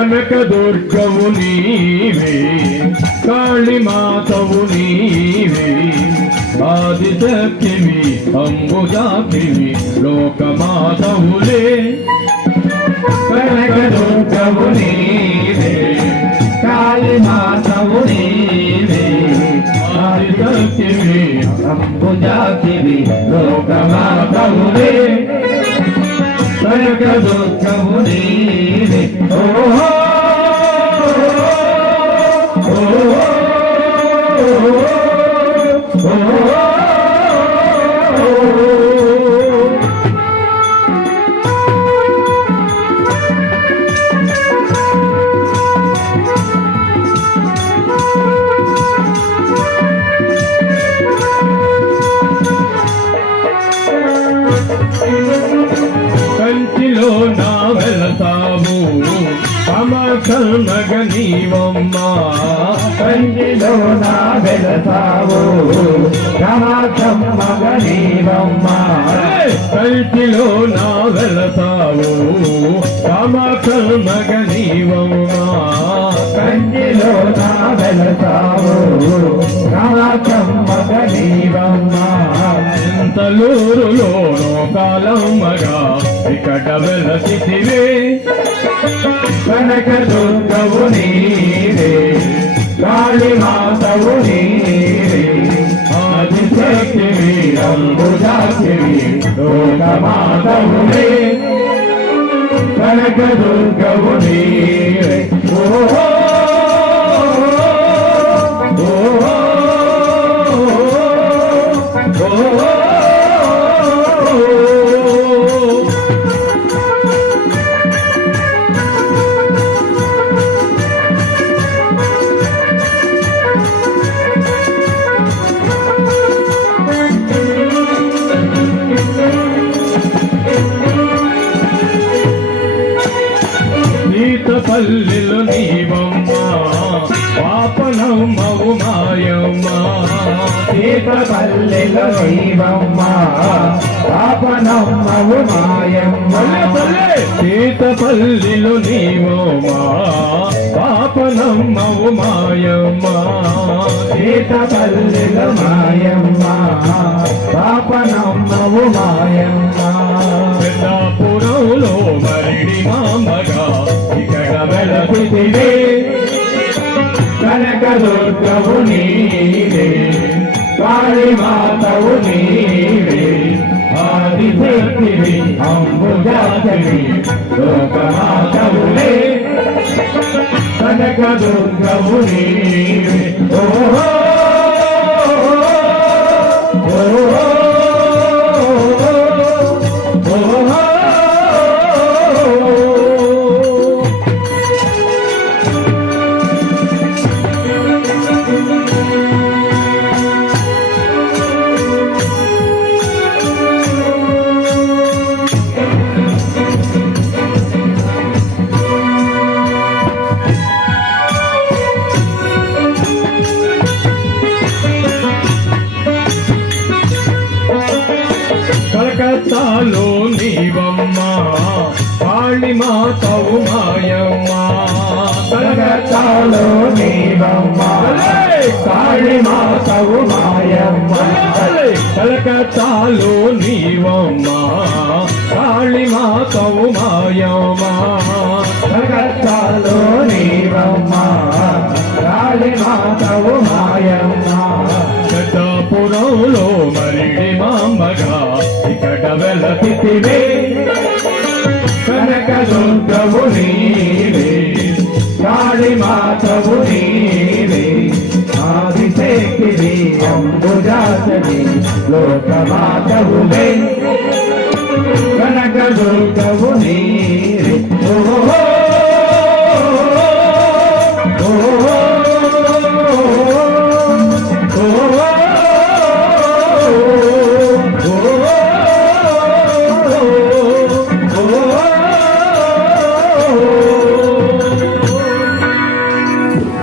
కనక దుర్గవు నీవే కాళీమాతవు నీవే. ఆదిశక్తివి అంబుజాతివి లోకమాతవులే. కనక దుర్గవు నీవే కాళీమాతవు నీవే. ఆదిశక్తివి అంబుజాకివి లోకమాతవులే. కనక దుర్గవు నీవే. కంచిలో నా వెళతావు సమకర్మగ నీవమ్మా. కంచిలో నా వెలసావు రమాకం మగనీవమ్మా కంచిలో నా వెళతావు సమకర్మగ నీవమ్మా. కంచిలో ఇక్కడ వెలసివే కనక దుర్గవు నీవే. కాళీ మాతవు నీవే ఆదిశక్తివి అంబుజాకివి లోకమాతవులే కనక దుర్గవు నీవే. ఓహో! సీత పల్లెలు నీవమ్మా పాపనమ్మవు మాయమ్మా సీత పల్లెల నీవమ్మ పాపనమ్మవు మాయమ్మ సీత నీవమ్మా మాయమ్మా మాయమ్మ పాపనమ్మవు మాయమ్మ మాతవు నీవే ఆదిశక్తివి అంబుజాతివి లోకమాతవులే కనక దుర్గవు నీవే ఓహో ఓహో కాళీమాతవు మాయమ్మా. కలకత్తాలో నీవమ్మ. కాళీ మాతవు మాయమ్మ. కలకత్తాలో నీవమ్మా. కాళీమాతవు మాయమ్మా. కలకత్తాలో నీవమ్మ. కాళీ మాతవు ప్రభునే కనకడు ప్రభునే ఓహో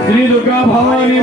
శ్రీ దుర్గా భవానీ